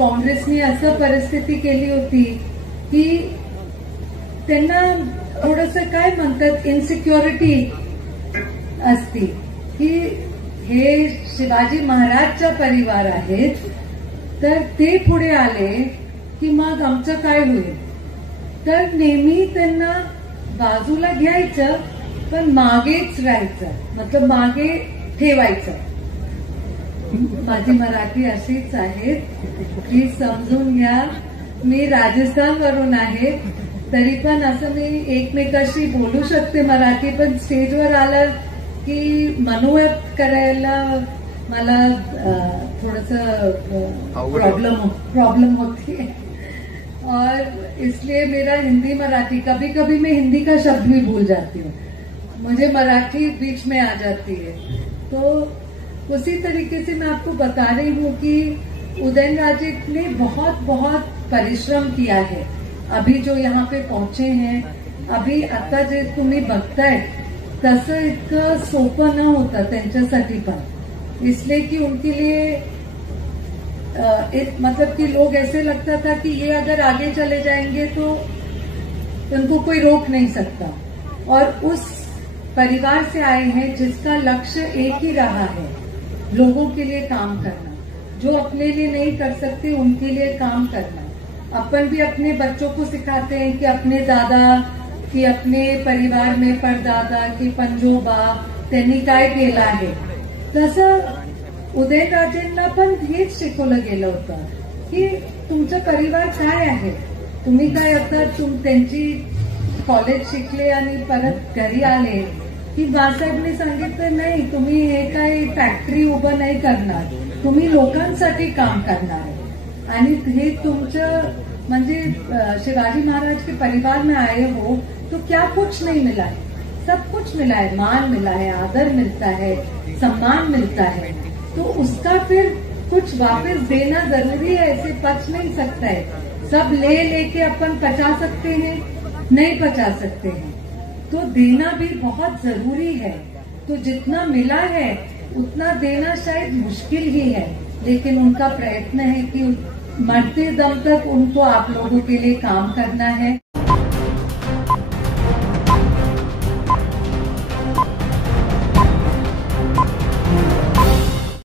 काँग्रेसने असं परिस्थिती केली होती की त्यांना थोडंसं काय म्हणतात इन्सिक्युरिटी असती की हे शिवाजी महाराजचा परिवार आहेत तर ते पुढे आले की मग आमचं काय होईल. तर नेहमी त्यांना बाजूला घ्यायचं पण मागेच राहायचं, मतलब मागे ठेवायचं. माझी मराठी अशीच आहे, प्लीज समजून घ्या. मी राजस्थानवरून आहे, तरी पण असं मी एकमेकाशी बोलू शकते मराठी, पण स्टेजवर आलं की मनोव्यक्त करायला मला थोड़ा प्रॉब्लम होती है. और इसलिए मेरा हिंदी मराठी, कभी कभी मैं हिंदी का शब्द भी भूल जाती हूँ, मुझे मराठी बीच में आ जाती है. तो उसी तरीके से मैं आपको बता रही हूँ कि उदयनराजे ने बहुत बहुत परिश्रम किया है. अभी जो यहाँ पे पहुंचे हैं, अभी आता जे तुम्ही बघताय तसं इतकं सोपं न होतं त्यांच्यासाठी पण, इसलिए कि उनके लिए मतलब कि लोग ऐसे लगता था कि ये अगर आगे चले जाएंगे तो उनको कोई रोक नहीं सकता. और उस परिवार से आए हैं जिसका लक्ष्य एक ही रहा है, लोगों के लिए काम करना. जो अपने लिए नहीं कर सकते उनके लिए काम करना. अपन भी अपने बच्चों को सिखाते हैं कि अपने दादा की अपने परिवार में परदादा की पंजोबा त्यांनी काय केलं आहे, तसं उदयनराजेंना पण हेच शिकवलं गेलं होतं की तुमचा परिवार काय आहे. तुम्ही काय आता त्यांची कॉलेज शिकले आणि परत घरी आले की बाळासाहेबांनी सांगितलं नाही, तुम्ही हे काही फॅक्टरी उभं नाही करणार, तुम्ही लोकांसाठी काम करणार आहे. आणि हे तुमचं म्हणजे शिवाजी महाराज के परिवार में आए हो तो क्या कुछ नहीं मिला है, सब कुछ मिला है. मान मिला है, आदर मिलता है, सम्मान मिलता है. तो उसका फिर कुछ वापस देना जरूरी है, ऐसे पच नहीं सकता है. सब ले लेके अपन पचा सकते हैं, नहीं पचा सकते हैं. तो देना भी बहुत जरूरी है. तो जितना मिला है उतना देना शायद मुश्किल ही है, लेकिन उनका प्रयत्न है कि मरते दम तक उनको आप लोगों के लिए काम करना है.